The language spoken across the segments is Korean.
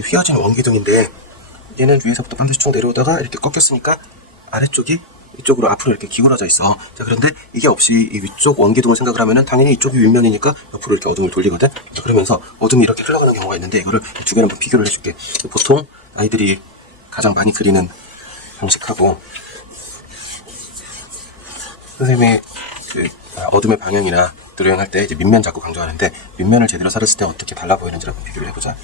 휘어진 원기둥인데 얘는 위에서부터 반드시 쭉 내려오다가 이렇게 꺾였으니까 아래쪽이 이쪽으로 앞으로 이렇게 기울어져 있어. 자, 그런데 이게 없이 이 위쪽 원기둥을 생각을 하면은 당연히 이쪽이 윗면이니까 옆으로 이렇게 어둠을 돌리거든. 자, 그러면서 어둠이 이렇게 흘러가는 경우가 있는데 이거를 두 개를 한번 비교를 해줄게. 보통 아이들이 가장 많이 그리는 방식하고 선생님이 그 어둠의 방향이나 드로잉 때 이제 밑면 자꾸 강조하는데 밑면을 제대로 살았을 때 어떻게 달라 보이는지를 한번 비교를 해보자.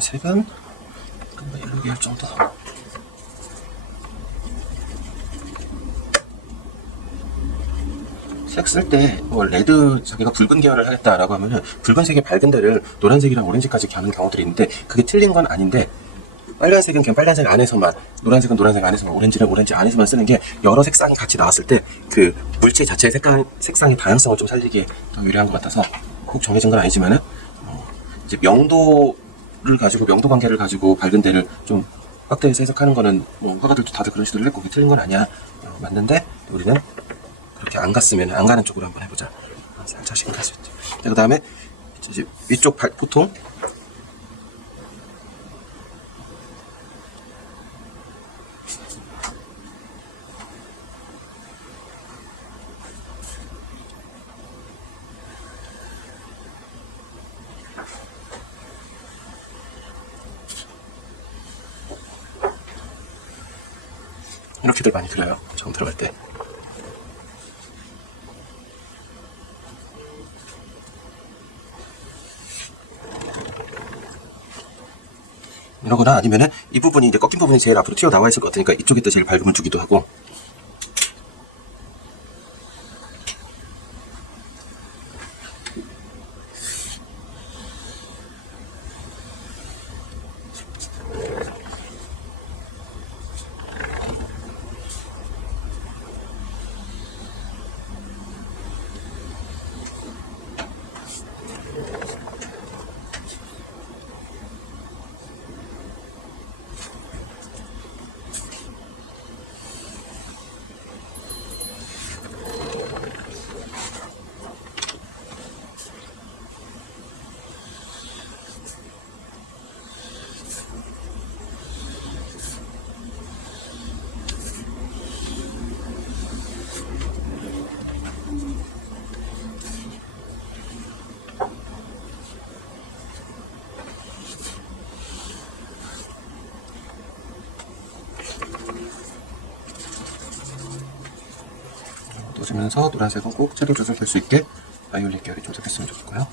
색은 옐로우 계열 정도. 색 쓸 때 뭐 레드 자기가 붉은 계열을 하겠다라고 하면은 붉은색의 밝은 데를 노란색이랑 오렌지까지 가는 경우들이 있는데 그게 틀린 건 아닌데 빨간색은 그냥 빨간색 안에서만, 노란색은 노란색 안에서만, 오렌지는 오렌지 안에서만 쓰는 게 여러 색상이 같이 나왔을 때 그 물체 자체의 색상의 다양성을 좀 살리기에 더 유리한 것 같아서 꼭 정해진 건 아니지만은 이제 명도를 가지고 명도 관계를 가지고 밝은 데를 좀 확대해서 해석하는 거는 뭐 화가들도 다들 그런 시도를 했고 그게 틀린 건 아니야. 맞는데 우리는 그렇게 안 갔으면 안 가는 쪽으로 한번 해보자. 살짝씩 갈 수 있죠. 자, 그 다음에 이제 이쪽 보통 이렇게들 많이 그려요. 처음 들어갈 때. 이러거나 아니면은 이 부분이 이제 꺾인 부분이 제일 앞으로 튀어나와 있을 것 같으니까 이쪽에다 제일 밝음을 주기도 하고. 넣어주면서 노란색은 꼭 채도 조절될 수 있게 바이올렛 계열이 조절했으면 좋겠고요.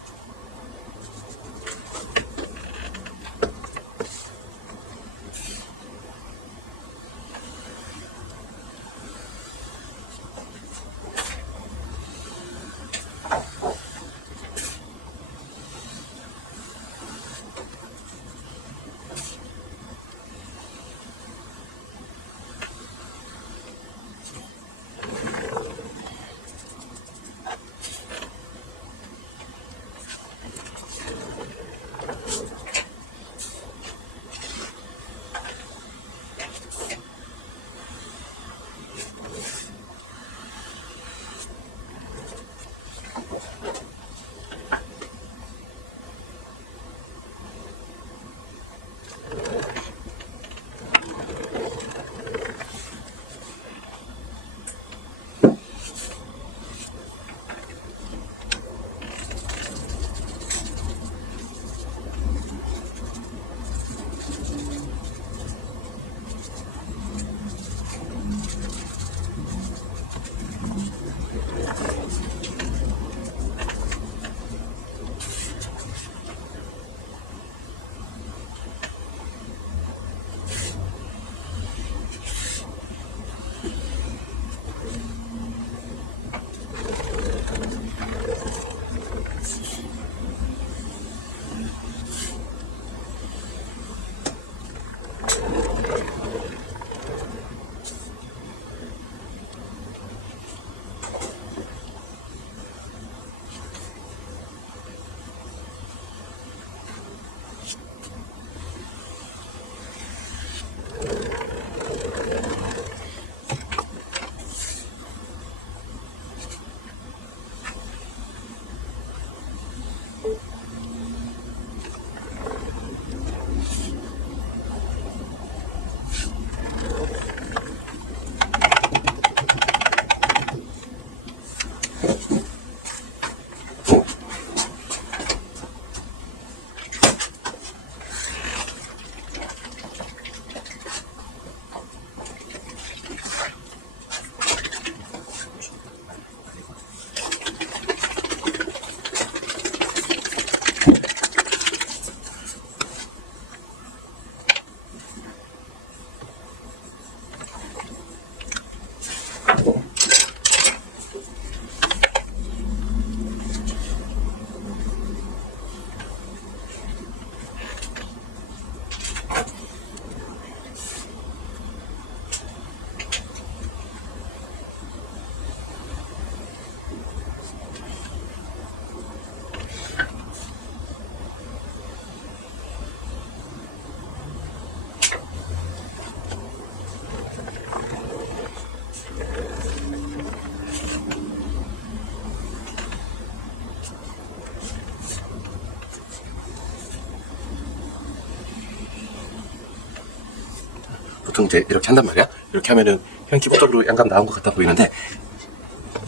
보통 이제 이렇게 한단 말이야. 이렇게 하면은 그냥 기본적으로 양감 나온 것 같아 보이는데,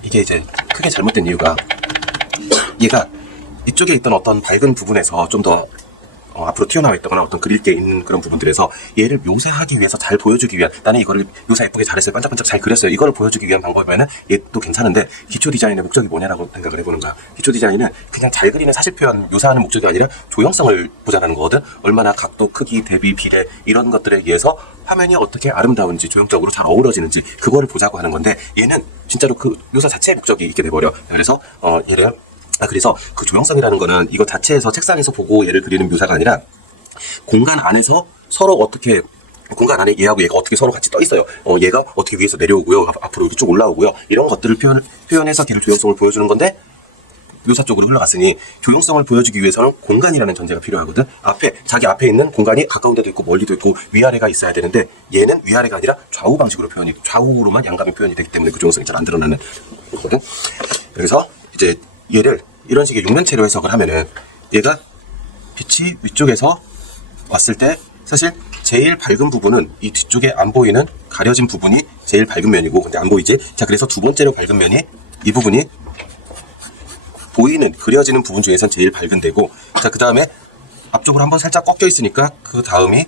이게 이제 크게 잘못된 이유가, 얘가 이쪽에 있던 어떤 밝은 부분에서 좀 더 앞으로 튀어나와 있다거나 어떤 그릴 게 있는 그런 부분들에서 얘를 묘사하기 위해서 잘 보여주기 위한, 나는 이거를 묘사 예쁘게 잘했어요, 반짝반짝 잘 그렸어요, 이걸 보여주기 위한 방법이면은 얘도 괜찮은데, 기초 디자인의 목적이 뭐냐라고 생각을 해보는 거야. 기초 디자인은 그냥 잘 그리는 사실 표현 묘사하는 목적이 아니라 조형성을 보자는 거거든. 얼마나 각도, 크기, 대비, 비례 이런 것들에 의해서 화면이 어떻게 아름다운지 조형적으로 잘 어우러지는지 그거를 보자고 하는 건데, 얘는 진짜로 그 묘사 자체의 목적이 있게 돼버려. 그래서 얘를 그래서 그 조형성이라는 거는 이거 자체에서 책상에서 보고 얘를 그리는 묘사가 아니라, 공간 안에서 서로 어떻게, 공간 안에 얘하고 얘가 어떻게 서로 같이 떠 있어요. 얘가 어떻게 위에서 내려오고요, 앞으로 이렇게 쭉 올라오고요, 이런 것들을 표현해서 걔를 조형성을 보여주는 건데, 묘사 쪽으로 흘러갔으니 조형성을 보여주기 위해서는 공간이라는 전제가 필요하거든. 자기 앞에 있는 공간이 가까운 데도 있고 멀리도 있고 위아래가 있어야 되는데, 얘는 위아래가 아니라 좌우 방식으로 좌우로만 양감이 표현이 되기 때문에 그 조형성이 잘 안 드러나는 거거든. 그래서 이제 얘를 이런 식의 육면체로 해석을 하면은, 얘가 빛이 위쪽에서 왔을 때 사실 제일 밝은 부분은 이 뒤쪽에 안 보이는 가려진 부분이 제일 밝은 면이고, 근데 안 보이지? 자, 그래서 두 번째로 밝은 면이 이 부분이 보이는, 그려지는 부분 중에선 제일 밝은 데고, 자, 그 다음에 앞쪽으로 한번 살짝 꺾여 있으니까 그 다음이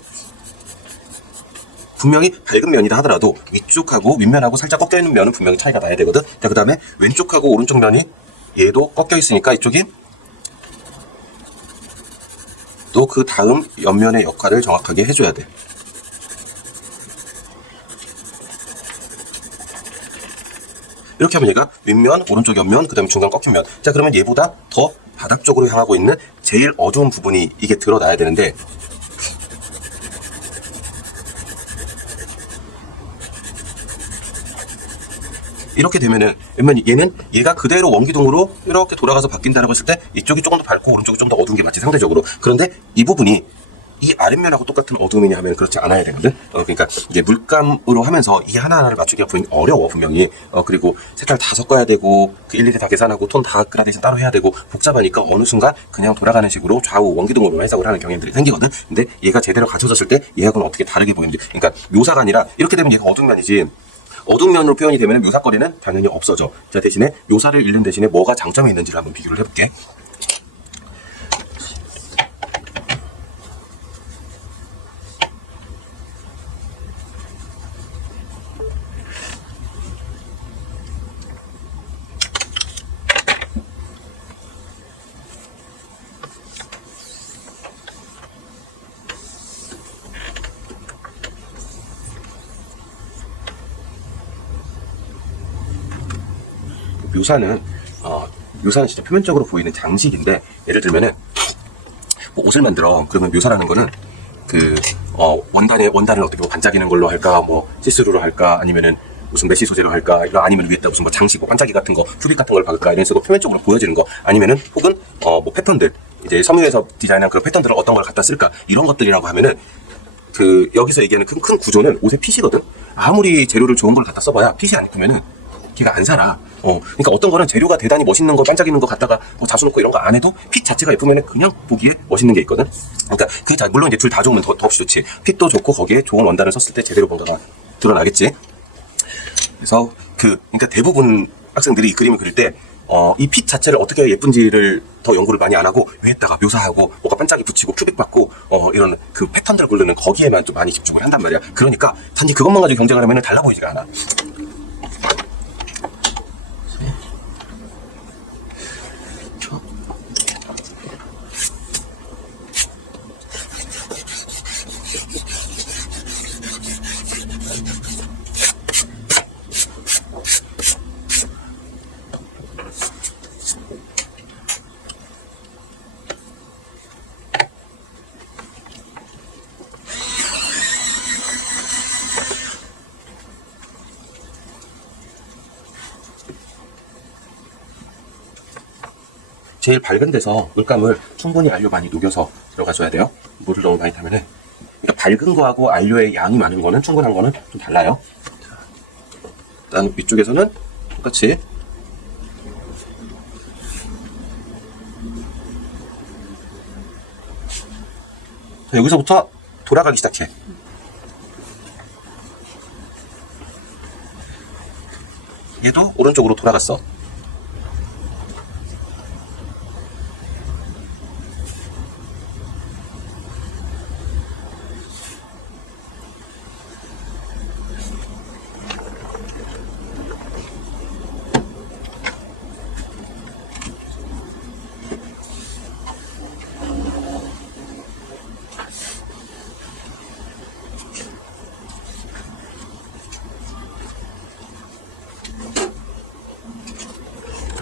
분명히 밝은 면이다 하더라도 위쪽하고 윗면하고 살짝 꺾여 있는 면은 분명히 차이가 나야 되거든. 자, 그 다음에 왼쪽하고 오른쪽 면이 얘도 꺾여 있으니까 이쪽이 또 그 다음 옆면의 역할을 정확하게 해줘야 돼. 이렇게 하면 얘가 윗면, 오른쪽 옆면, 그 다음에 중간 꺾인 면. 자, 그러면 얘보다 더 바닥 쪽으로 향하고 있는 제일 어두운 부분이 이게 드러나야 되는데, 이렇게 되면은 얘는 얘가 그대로 원기둥으로 이렇게 돌아가서 바뀐다라고 했을 때 이쪽이 조금 더 밝고 오른쪽이 좀 더 어두운 게 맞지, 상대적으로. 그런데 이 부분이 이 아랫면하고 똑같은 어두움이냐 하면 그렇지 않아야 되거든. 그러니까 이제 물감으로 하면서 이게 하나하나를 맞추기가 어려워 분명히. 그리고 색깔 다 섞어야 되고 그 일일이 다 계산하고 톤 다 그라데이션 따로 해야 되고 복잡하니까 어느 순간 그냥 돌아가는 식으로 좌우 원기둥으로 해석을 하는 경향들이 생기거든. 근데 얘가 제대로 갖춰졌을 때 얘하고는 어떻게 다르게 보이는지, 그러니까 묘사가 아니라 이렇게 되면 얘가 어두운 면이지, 어두운 면으로 표현이 되면 묘사거리는 당연히 없어져. 자, 대신에 묘사를 읽는 대신에 뭐가 장점이 있는지를 한번 비교를 해볼게. 묘사는 진짜 표면적으로 보이는 장식인데, 예를 들면은 뭐 옷을 만들어. 그러면 묘사라는 거는 원단을 어떻게 뭐 반짝이는 걸로 할까, 뭐 시스루로 할까, 아니면은 무슨 메쉬 소재로 할까, 아니면 위에다 무슨 뭐 장식, 뭐 반짝이 같은 거, 튜빅 같은 걸 박을까, 이런 식으로 표면적으로 보여지는 거, 아니면은 혹은 뭐 패턴들, 이제 섬유에서 디자인한 그런 패턴들을 어떤 걸 갖다 쓸까, 이런 것들이라고 하면은 여기서 얘기하는 큰 구조는 옷의 핏이거든. 아무리 재료를 좋은 걸 갖다 써봐야 핏이 안 이쁘면은 걔가 안 살아. 그러니까 어떤 거는 재료가 대단히 멋있는 거, 반짝이는 거 갖다가 자수 놓고 이런 거 안 해도 핏 자체가 예쁘면 그냥 보기에 멋있는 게 있거든. 그러니까 물론 이제 둘 다 좋으면 더없이 좋지. 핏도 좋고 거기에 좋은 원단을 썼을 때 제대로 뭔가가 드러나겠지. 그래서 그러니까 대부분 학생들이 이 그림을 그릴 때 이 핏 자체를 어떻게 예쁜지를 더 연구를 많이 안 하고 위에다가 묘사하고 뭐가 반짝이 붙이고 큐빅 받고 이런 그 패턴들 고르는 거기에만 좀 많이 집중을 한단 말이야. 그러니까 단지 그것만 가지고 경쟁을 하면 달라 보이지가 않아. 제일 밝은 데서 물감을 충분히 알료 많이 녹여서 들어가줘야 돼요. 물을 너무 많이 타면은. 그러니까 밝은 거하고 알료의 양이 많은 거는, 충분한 거는 좀 달라요. 일단 위쪽에서는 똑같이. 자, 여기서부터 돌아가기 시작해. 얘도 오른쪽으로 돌아갔어.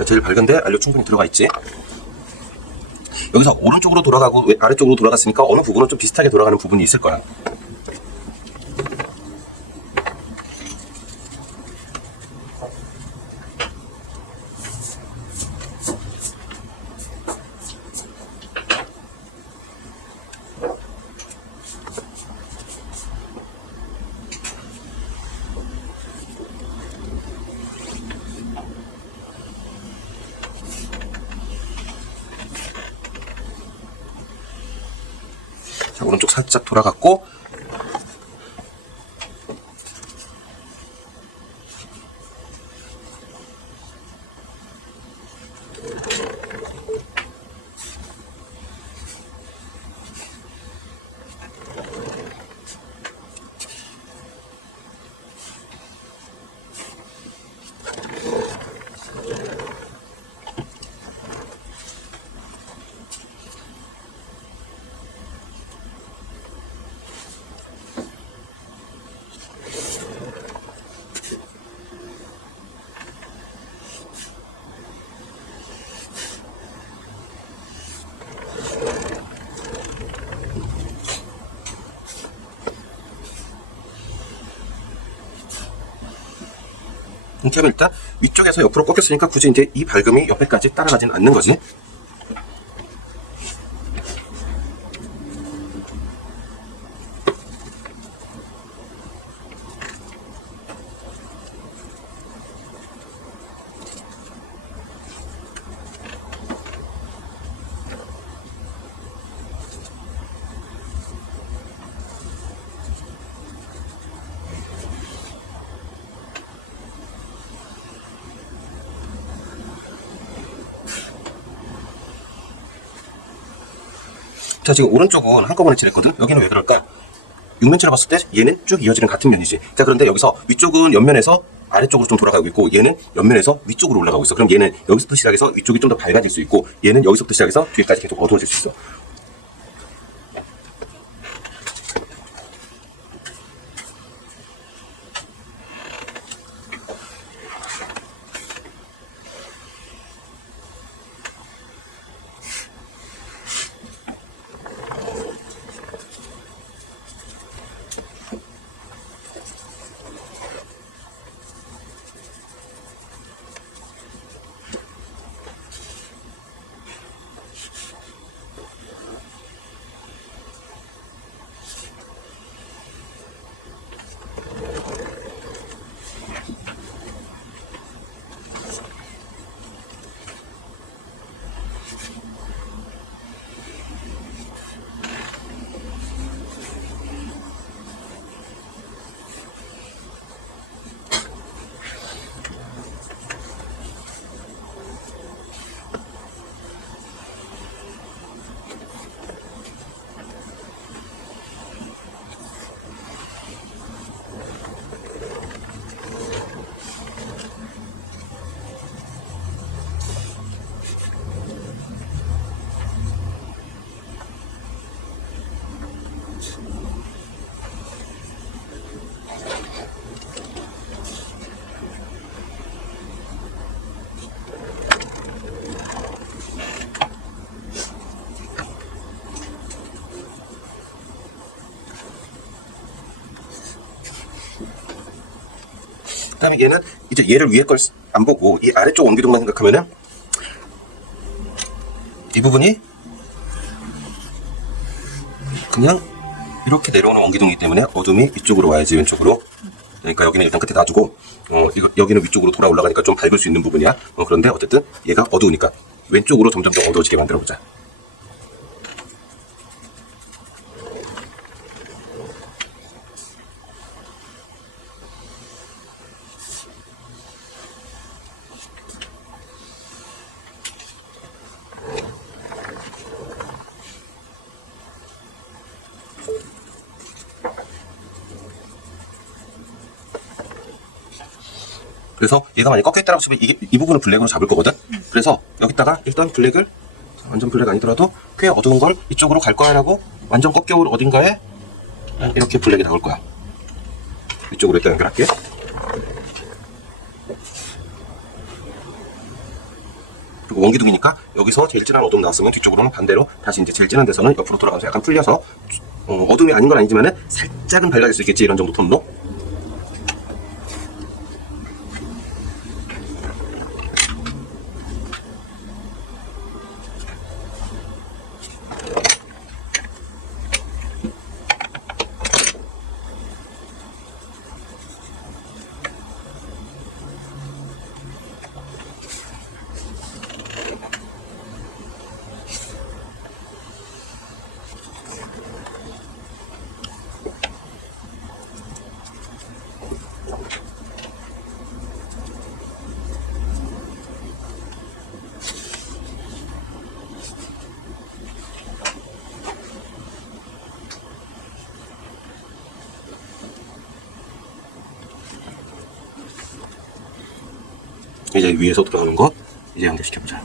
제일 밝은데 알료 충분히 들어가 있지. 여기서 오른쪽으로 돌아가고 아래쪽으로 돌아갔으니까 어느 부분은 좀 비슷하게 돌아가는 부분이 있을 거야. 자, 오른쪽 살짝 돌아갔고, 이렇게 하면 일단 위쪽에서 옆으로 꺾였으니까 굳이 이제 이 밝음이 옆에까지 따라가지는 않는 거지. 자, 지금 오른쪽은 한꺼번에 칠했거든? 여기는 왜 그럴까? 육면체로 봤을 때 얘는 쭉 이어지는 같은 면이지. 자, 그런데 여기서 위쪽은 옆면에서 아래쪽으로 좀 돌아가고 있고, 얘는 옆면에서 위쪽으로 올라가고 있어. 그럼 얘는 여기서부터 시작해서 위쪽이 좀 더 밝아질 수 있고, 얘는 여기서부터 시작해서 뒤에까지 계속 어두워질 수 있어. 그 다음에 얘는 이제 얘를 위에 걸 안 보고 이 아래쪽 원기둥만 생각하면은 이 부분이 그냥 이렇게 내려오는 원기둥이기 때문에 어둠이 이쪽으로 와야지, 왼쪽으로. 그러니까 여기는 일단 끝에 놔두고 여기는 위쪽으로 돌아 올라가니까 좀 밝을 수 있는 부분이야. 그런데 어쨌든 얘가 어두우니까 왼쪽으로 점점 더 어두워지게 만들어보자. 그래서 얘가 만약에 꺾여있다라고 치면 이 부분을 블랙으로 잡을 거거든. 그래서 여기다가 일단 블랙을 완전 블랙 아니더라도 꽤 어두운 걸 이쪽으로 갈 거야 라고 완전 꺾여올 어딘가에 이렇게 블랙이 나올 거야. 이쪽으로 일단 연결할게. 그리고 원기둥이니까 여기서 제일 진한 어둠 나왔으면 뒤쪽으로는 반대로 다시 이제 제일 진한 데서는 옆으로 돌아가면서 약간 풀려서 어둠이 아닌 건 아니지만은 살짝은 밝아질 수 있겠지. 이런 정도 톤으로. 이제 위에서 들어가는 거 이제 연결시켜보자.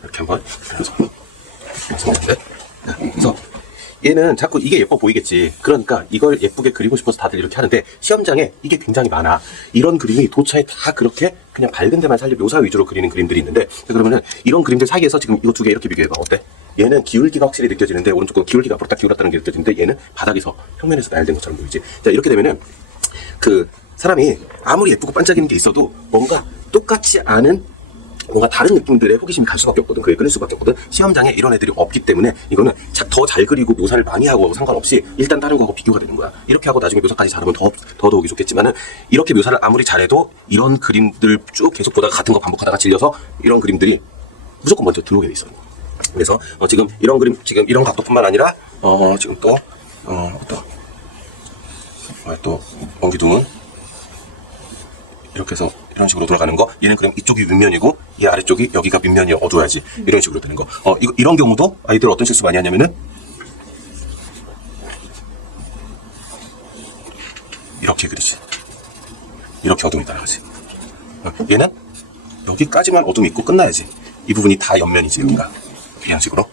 이렇게 한번 그래서 얘는 자꾸 이게 예뻐 보이겠지. 그러니까 이걸 예쁘게 그리고 싶어서 다들 이렇게 하는데 시험장에 이게 굉장히 많아. 이런 그림이 도차에 다 그렇게 그냥 밝은 데만 살려 묘사 위주로 그리는 그림들이 있는데, 그러면은 이런 그림들 사이에서 지금 이거 두 개 이렇게 비교해봐. 어때? 얘는 기울기가 확실히 느껴지는데, 오른쪽 건 기울기가 앞으로 딱 기울었다는 게 느껴지는데, 얘는 바닥에서 평면에서 나열된 것처럼 보이지. 자, 이렇게 되면은 그 사람이 아무리 예쁘고 반짝이는 게 있어도 뭔가 똑같지 않은 뭔가 다른 느낌들의 호기심이 갈 수밖에 없거든. 그게 끊을 수밖에 없거든. 시험장에 이런 애들이 없기 때문에 이거는 더 잘 그리고 묘사를 많이 하고 상관없이 일단 다른 거하고 비교가 되는 거야. 이렇게 하고 나중에 묘사까지 잘하면 더더욱이 좋겠지만은, 이렇게 묘사를 아무리 잘해도 이런 그림들 쭉 계속 보다가 같은 거 반복하다가 질려서 이런 그림들이 무조건 먼저 들어오게 돼 있어. 그래서 지금 이런 그림, 지금 이런 각도뿐만 아니라 지금 또 원기둥은 이렇게 해서 이런 식으로 돌아가는 거. 얘는 그럼 이쪽이 윗면이고 이 아래쪽이 여기가 밑면이 어두워야지. 이런 식으로 되는 거. 이런 경우도 아이들 어떤 실수 많이 하냐면은 이렇게 그리지. 이렇게 어둠이 따라가지. 얘는 여기까지만 어둠이 있고 끝나야지. 이 부분이 다 옆면이지. 여기가 이런 식으로.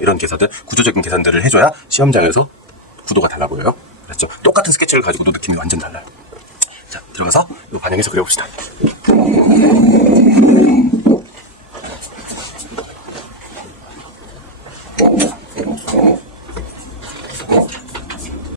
이런 계산들, 구조적인 계산들을 해줘야 시험장에서 구도가 달라 보여요. 그렇죠? 똑같은 스케치를 가지고도 느낌이 완전 달라요. 자, 들어가서 이 반영해서 그려봅시다.